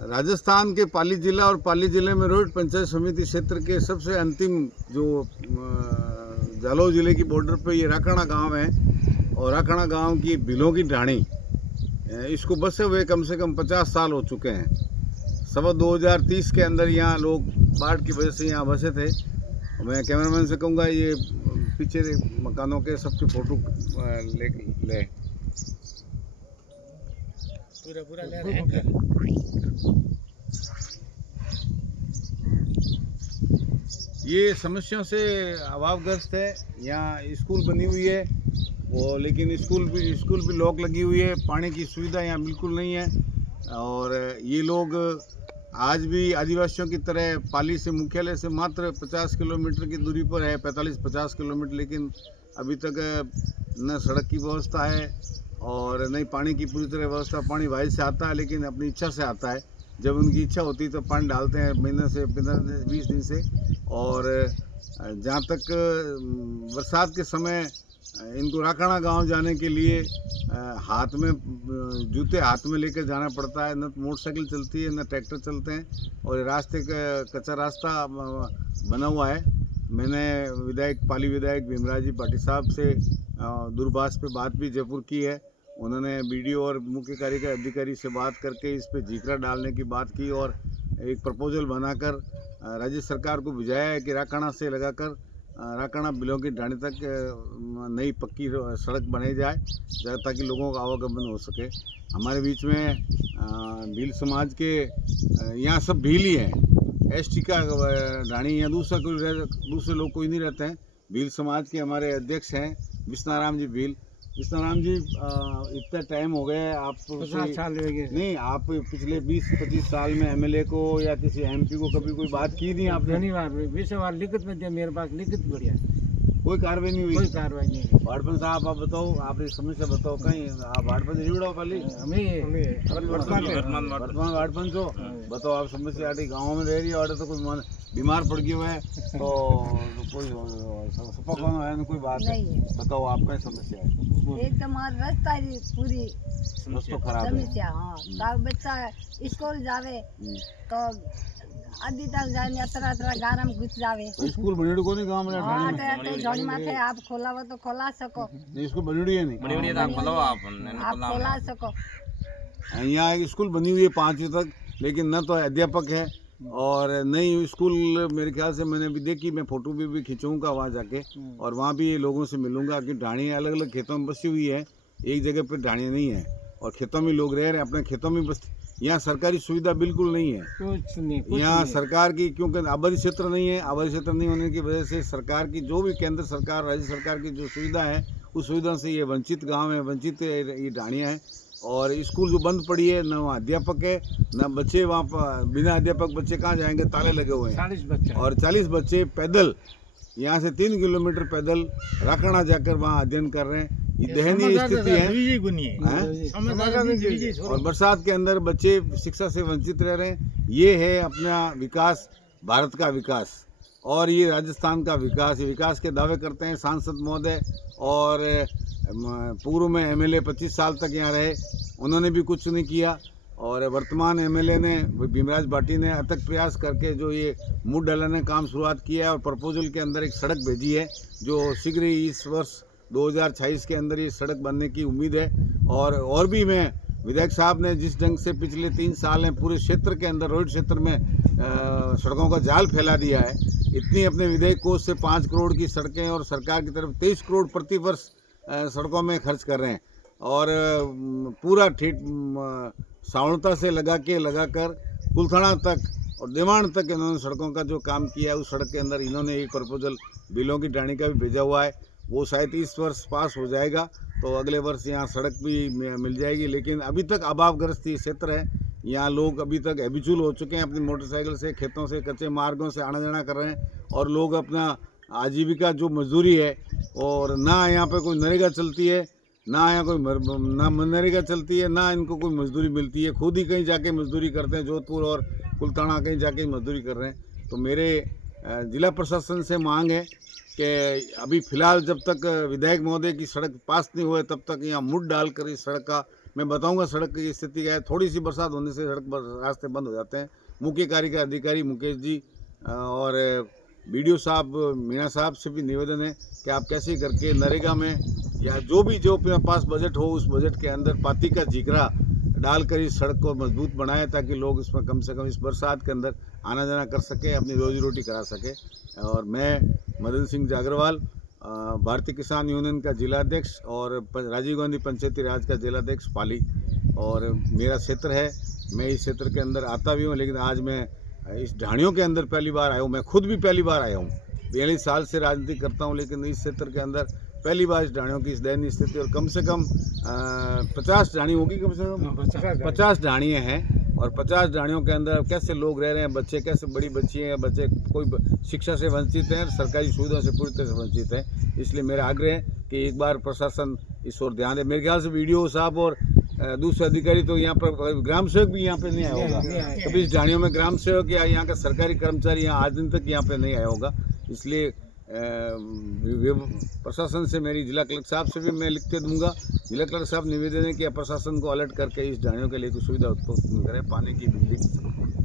राजस्थान के पाली जिला और पाली जिले में रोहिट पंचायत समिति क्षेत्र के सबसे अंतिम जो जालौर जिले की बॉर्डर पे ये राकाना गांव है और राकाना गांव की भीलों की ढाणी इसको बसे हुए कम से कम 50 साल हो चुके हैं। सवा 2030 के अंदर यहाँ लोग बाढ़ की वजह से यहाँ बसे थे। मैं कैमरामैन से कहूँगा ये पीछे मकानों के सबके फोटो ले पूरा ले रहे हैं। ये समस्याओं से अभावग्रस्त है। यहाँ स्कूल बनी हुई है वो, लेकिन स्कूल भी लॉक लगी हुई है। पानी की सुविधा यहाँ बिल्कुल नहीं है और ये लोग आज भी आदिवासियों की तरह पाली से मुख्यालय से मात्र 50 किलोमीटर की दूरी पर है, 45-50 किलोमीटर, लेकिन अभी तक न सड़क की व्यवस्था है और नहीं पानी की पूरी तरह व्यवस्था। पानी वायु से आता है लेकिन अपनी इच्छा से आता है, जब उनकी इच्छा होती है तो पानी डालते हैं महीने से 15-20 दिन से। और जहाँ तक बरसात के समय इनको राकाना गांव जाने के लिए हाथ में जूते हाथ में लेकर जाना पड़ता है। न मोटरसाइकिल चलती है न ट्रैक्टर चलते हैं और रास्ते का कच्चा रास्ता बना हुआ है। मैंने पाली विधायक भीमराज जी पाटिल साहब से दूरभाष पे बात भी जयपुर की है। उन्होंने बीडीओ और मुख्य कार्यकारी अधिकारी से बात करके इस पे जीकरा डालने की बात की और एक प्रपोजल बनाकर राज्य सरकार को भिजाया है कि राकाना से लगाकर राकाना बिलों की ढाणी तक नई पक्की सड़क बनाई जाए ताकि लोगों का आवागमन हो सके। हमारे बीच में भील समाज के यहाँ सब भील ही हैं, एसटी का ढाणी यहाँ दूसरे लोग कोई नहीं रहते हैं। भील समाज के हमारे अध्यक्ष हैं विष्णाराम जी भील। विष्णाराम जी, इतना टाइम हो गया आप 50 साल हो गए नहीं, आप पिछले 20-25 साल में एमएलए को या किसी एमपी को कभी कोई बात की नहीं आपने? धन्यवाद। 20 बार लिखित में दिया, मेरे पास लिखित बढ़िया, कोई कार्रवाई नहीं हुई? कोई कार्रवाई नहीं। वार्डपन साहब आप बताओ, आप इस समस्या बताओ कहीं आप वार्डपन रिवड़ो पहले वर्तमान वार्डपन जो बताओ आप समस्या आटी गाँव में रह रही है और तो कोई बीमार पड़ गया है तो कोई सपा कौन है ना कोई बात है, बताओ आपका समस्या है? एकदम रास्ता पूरी रास्ता खराब है। समस्या। हाँ, तार बच्चा स्कूल जावे तो आधी तक जाने अतरा गारम घुस जावे। तो स्कूल बनेड़ी को नहीं गांव में हाँ, तो झोड़ी माथे आप खोला वो तो खोला सको, स्कूल बनेड़ी है नहीं, बड़ी आप खोलो आप खोला सको। यहाँ एक स्कूल बनी हुई है 5वीं तक, लेकिन न तो अध्यापक है और नई स्कूल मेरे ख्याल से मैंने भी देखी, मैं फोटो भी खींचूंगा वहाँ जाके और वहाँ भी लोगों से मिलूंगा कि ढाणी अलग अलग खेतों में बसी हुई है, एक जगह पर ढाणी नहीं है और खेतों में लोग रह रहे हैं, अपने खेतों में बस। यहाँ सरकारी सुविधा बिल्कुल नहीं है, कुछ नहीं। यहाँ सरकार की, क्योंकि आबादी क्षेत्र नहीं है, आबादी क्षेत्र नहीं होने की वजह से सरकार की जो भी केंद्र सरकार राज्य सरकार की जो सुविधा है उस सुविधा से ये वंचित गांव है, वंचित ये ढाणियाँ हैं। और स्कूल जो बंद पड़ी है, न वहाँ अध्यापक है न बच्चे, वहाँ पर बिना अध्यापक बच्चे कहाँ जाएंगे, ताले लगे हुए हैं। 40 बच्चे और 40 बच्चे पैदल यहाँ से 3 किलोमीटर पैदल राकाना जाकर वहाँ अध्ययन कर रहे हैं। ये दयनीय स्थिति है और बरसात के अंदर बच्चे शिक्षा से वंचित रह रहे हैं। ये है अपना विकास, भारत का विकास और ये राजस्थान का विकास। ये विकास के दावे करते हैं सांसद महोदय और पूर्व में एमएलए 25 साल तक यहाँ रहे, उन्होंने भी कुछ नहीं किया और वर्तमान एमएलए ने भीमराज भाटी ने अथक प्रयास करके जो ये मुड़ डालने काम शुरुआत किया है और प्रपोजल के अंदर एक सड़क भेजी है जो शीघ्र ही इस वर्ष 2026 के अंदर ये सड़क बनने की उम्मीद है। और भी मैं विधायक साहब ने जिस ढंग से पिछले 3 साल में पूरे क्षेत्र के अंदर रोड क्षेत्र में सड़कों का जाल फैला दिया है, इतनी अपने विधायक कोष से 5 करोड़ की सड़कें और सरकार की तरफ 23 करोड़ प्रति वर्ष सड़कों में खर्च कर रहे हैं और पूरा ठीक सावणता से लगाकर कुलथाना तक और देवान तक इन्होंने सड़कों का जो काम किया है उस सड़क के अंदर इन्होंने एक प्रपोजल बिलों की ढाणी का भी भेजा हुआ है। वो शायद इस वर्ष पास हो जाएगा तो अगले वर्ष यहाँ सड़क भी मिल जाएगी, लेकिन अभी तक अभावग्रस्त ये क्षेत्र है। यहाँ लोग अभी तक हैबिचुअल हो चुके हैं, अपनी मोटरसाइकिल से खेतों से कच्चे मार्गों से आना जाना कर रहे हैं और लोग अपना आजीविका जो मजदूरी है और ना यहाँ पे कोई नरेगा चलती है, ना यहाँ कोई मनरेगा चलती है, ना इनको कोई मजदूरी मिलती है, खुद ही कहीं जाके मजदूरी करते हैं, जोधपुर और कुलथाना कहीं जाके मजदूरी कर रहे हैं। तो मेरे जिला प्रशासन से मांग है कि अभी फ़िलहाल जब तक विधायक महोदय की सड़क पास नहीं हुए तब तक यहाँ मुड़ डालकर इस सड़क का मैं बताऊंगा सड़क की स्थिति क्या है। थोड़ी सी बरसात होने से रास्ते बंद हो जाते हैं। मुख्य कार्यकारी अधिकारी मुकेश जी और बीडीओ साहब मीणा साहब से भी निवेदन है कि आप कैसे करके नरेगा में या जो अपने पास बजट हो उस बजट के अंदर पाती का जिगरा डालकर इस सड़क को मजबूत बनाएं, ताकि लोग इसमें कम से कम इस बरसात के अंदर आना जाना कर सके, अपनी रोजी रोटी करा सके। और मैं मदन सिंह जागरवाल, भारतीय किसान यूनियन का जिलाध्यक्ष और राजीव गांधी पंचायती राज का जिलाध्यक्ष पाली, और मेरा क्षेत्र है। मैं इस क्षेत्र के अंदर आता भी हूँ, लेकिन आज मैं इस ढाणियों के अंदर पहली बार आया हूँ। मैं खुद भी पहली बार आया हूँ। 42 साल से राजनीति करता हूँ, लेकिन इस क्षेत्र के अंदर पहली बार इस ढाणियों की इस दयनीय स्थिति, और कम से कम 50 ढाणी होगी, कम से कम 50 ढाणियाँ हैं, और 50 ढाणियों के अंदर कैसे लोग रह रहे हैं, बच्चे कैसे, बड़ी बच्ची हैं, बच्चे कोई शिक्षा से वंचित हैं, सरकारी सुविधाओं से पूरी तरह से वंचित हैं। इसलिए मेरा आग्रह है कि एक बार प्रशासन इस ओर ध्यान दे। मेरे ख्याल से वीडियो साहब और दूसरे अधिकारी तो यहाँ पर, ग्राम सेवक भी यहाँ पे नहीं आया होगा कभी इस ढाणियों में। ग्राम सेवक या यहाँ का सरकारी कर्मचारी यहाँ आज दिन तक यहाँ पे नहीं आया होगा। इसलिए प्रशासन से मेरी जिला कलेक्टर साहब से भी मैं लिख के दूंगा। जिला कलेक्टर साहब निवेदन है कि प्रशासन को अलर्ट करके इस ढाणियों के लिए कुछ सुविधा उत्पन्न करें, पानी की, बिजली की।